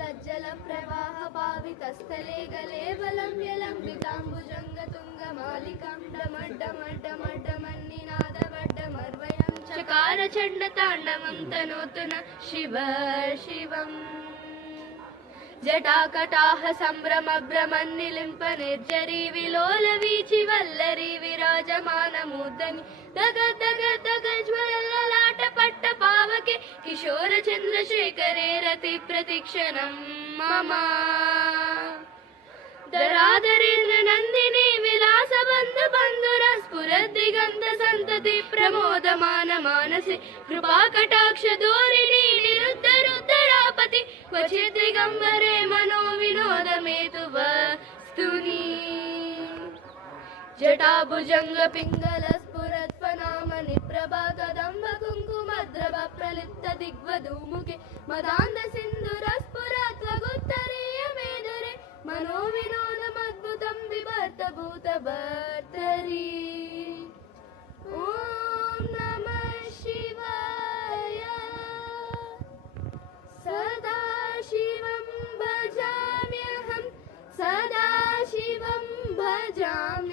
लज्जलप्रवाहपावितस्थले गले बलं यलम्बिताम्बुजङ्गतुङ्गमालिकां डमड्डमड्डमड्डमन्निनादवड्डमर्वयं चकारचण्डताण्डवं तनोतु न शिव शिवम् जटाकटाह सम्भ्रमभ्रमन्निलिम्प निर्जरी विलोलवीचि वल्लरी विराजमानमूर्धनि दग दग दग ज्वललाट पट्ट पावके किशोर चन्द्रशेखरे रति प्रतिक्षणं मम दरादरेन्द्र नन्दिनी विलास बन्धु बन्धुर स्फुरद्दिगन्त सन्तति प्रमोदमान मानसे कृपा कटाक्ष धोरिणी निरुद्ध रुद्रापति क्वचित् दिगम्बरे मनो विनोद मेतु वस्तुनि जटाभुजङ्ग पिङ्गल स्फुरत्पनामनि प्रभा कदम्ब कुङ्कुमद्रव प्रलिप्त दिग्वधूमुखे मदान्ध सिन्धुर स्फुरत्वगुत्तरीय मेदुरे मनो विनोदमद्भुतं बिभर्त भूतभर्तरी ॐ नमः शिवाय सदा शिवं भजाम्यहं सदा शिवं भजामि